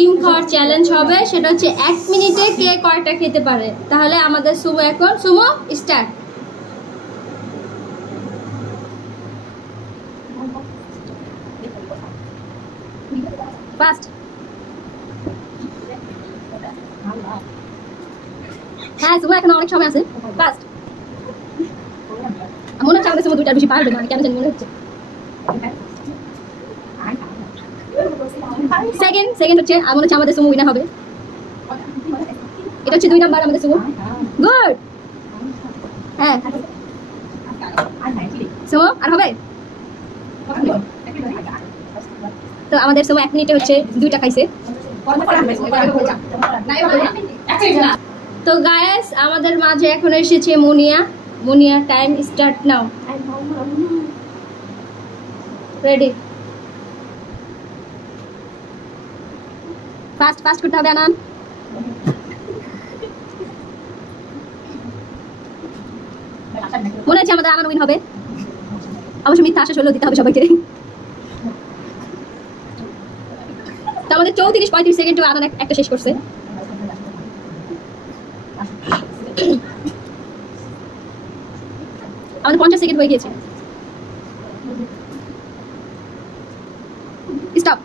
ডিম খাওয়ার চ্যালেঞ্জ হবে, সেটা হচ্ছে 1 মিনিটে কে কয়টা খেতে পারে। তাহলে আমাদের সুমো এখন সুমো স্টার্ট। ফাস্ট। হ্যাঁ সুমো এখন অনেক সময় আছে। ফাস্ট। মনে হচ্ছে আমাদের সুমো 2টার বেশি পারবে না, কেন জানি মনে হচ্ছে। সেকেন্ড হচ্ছে মনে হচ্ছে আমাদের সুমো উইনার হবে। এটা হচ্ছে 2 নাম্বার আমাদের সুমো। গুড। হ্যাঁ সুমো আর হবে তো আমাদের সুমো 1 মিনিটে হচ্ছে 2টা খাইছে। তো গাইস আমাদের মাঝে এখন এসেছে Munia. Time start now. Ready. Fast করতে হবে আনান। মনে হচ্ছে আমাদের আনান উইন হবে। অবশ্য মিথ্যা আশা হলেও দিতে হবে সবাইকে। তো আমাদের 34-35 সেকেন্ডে আনান একটা শেষ করছে। আমাদের 50 সেকেন্ড হয়ে গিয়েছে। স্টপ।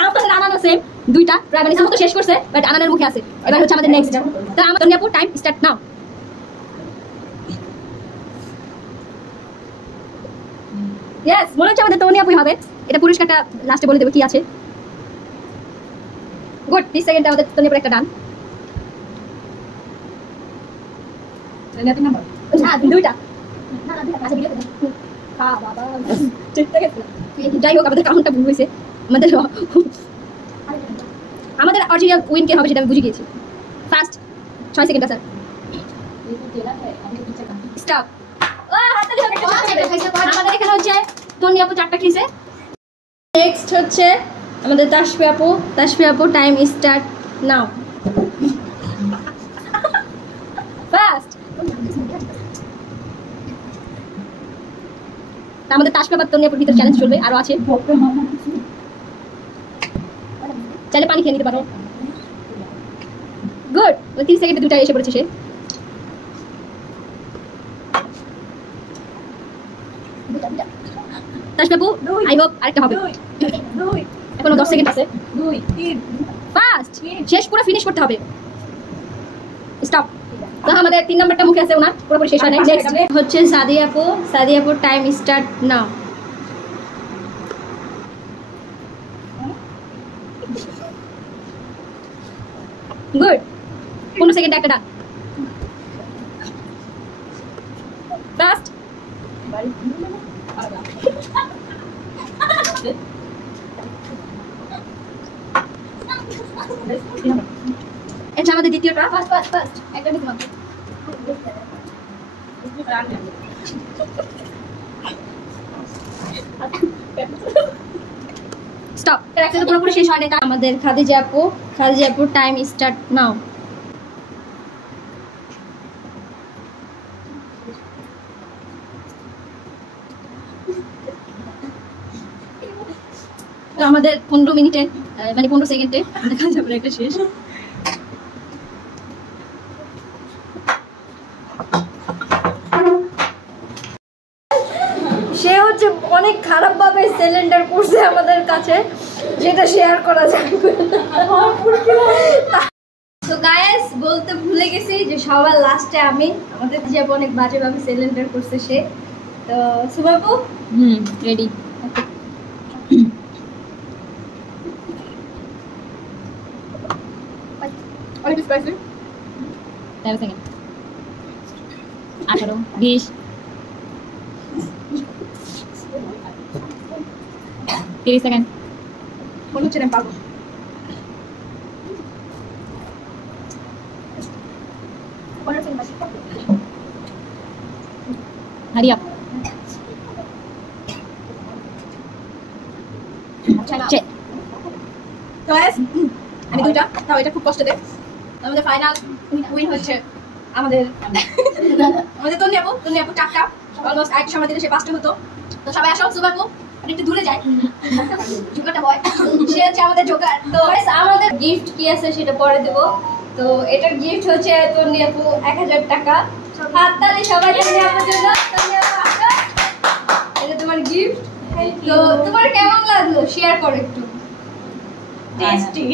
আমাদের আনান সেম 2টা প্রায় মানে সুমো তো শেষ করছে, বাট আনানের মুখে আছে। এবার হচ্ছে আমাদের নেক্সট। তো আমাদের নিয়ে টাইম স্টার্ট নাও। ইয়েস মনে হচ্ছে আমাদের তোনিয়া পুই হবে। এটা পুরস্কারটা লাস্টে বলে দেব কি আছে। গুড। 30 সেকেন্ডে আমাদের তোনিয়া পুই একটা ডান। তোনিয়া 3 নাম্বার। হ্যাঁ 2টা। না 2টা আচ্ছা ভিডিও হ্যাঁ বাবা ঠিক আছে। যাই হোক আমাদের কাউন্টটা ভুল হয়েছে। আমাদের অরিজিনাল উইন কে হবে সেটা আমি বুঝে গিয়েছি। ফাস্ট 6 সেকেন্ড আছে। স্টপ। আমাদের এখানে হচ্ছে ধনী আপু 4টা খেয়েছে। নেক্সট হচ্ছে আমাদের তাসফি আপু টাইম স্টার্ট নাও। ফাস্ট। আমাদের তাসফি আপু ধনী আপুর ভিতর চ্যালেঞ্জ চলবে, আরো আছে। চাইলে পানি খেয়ে নিতে পারো। গুড। 30 সেকেন্ডে 2টা এসে পড়েছে সে। তাসবাবু আই হোপ আরেকটা হবে। এখনো 10 সেকেন্ড আছে। 2 3 ফাস্ট শেষ পুরো ফিনিশ করতে হবে। স্টপ। তো আমাদের 3 নাম্বারটা মুখে আছে ওনার পুরোপুরি শেষ হয় নাই। নেক্সট হচ্ছে সাদিয়া আপু টাইম স্টার্ট নাও। গুড। 15 সেকেন্ড একটা ডান। ফাস্ট। এটা আমাদের দ্বিতীয়টা। ফাস্ট একটা দিকে মাত্র। স্টপ। এটা তো পুরোপুরি শেষ হয়নি। আমাদের খাদিজা আপু টাইম স্টার্ট নাও। তো আমাদের 15 মিনিটে মানে 15 সেকেন্ডে দেখা যাবে একটা শেষ। সে হচ্ছে অনেক খারাপ ভাবে সিলিন্ডার করছে আমাদের কাছে, যেটা শেয়ার করা যাবে না। তো গাইস বলতে ভুলে গেছি যে সবার লাস্টে আমাদের যে অনেক বাজে ভাবে সিলিন্ডার করছে সে। তো সুবাবু রেডি। অনেক স্পাইসি। 13 second 18 20 30 second. মনে হচ্ছে না পারবো। Hurry up. আমি 2টা তাও এটা খুব কষ্ট দেয়। আমাদের ফাইনাল উইন হচ্ছে আমাদের তন্নি আপু 4টা। অলমোস্ট আরেকটু সময় দিলে সে 5টা হতো। তো সবাই আসো সুবাবু একটু দূরে যায়। ঝুঁকাটা হয় সে হচ্ছে আমাদের জোকার। তো আমাদের গিফট কি আছে সেটা পরে দেব। তো এটার গিফট হচ্ছে তন্নি আপু 1000 টাকা। হাততালি সবাই তন্নি আপুর জন্য। তন্নি আপু আসো, এটা তোমার গিফট। তো তোমার কেমন লাগলো শেয়ার করো একটু। টেস্টি,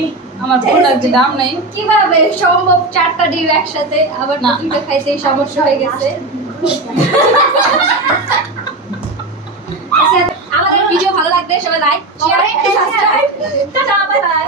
আমার প্রোডাক্ট দাম নাই। কিভাবে সম্ভব 4টা ডিম একসাথে? আবার না দুটো খাইতেই সমস্যা হয়ে গেছে। আমাদের ভিডিও ভালো লাগলে সবাই like share subscribe. Tata bye bye.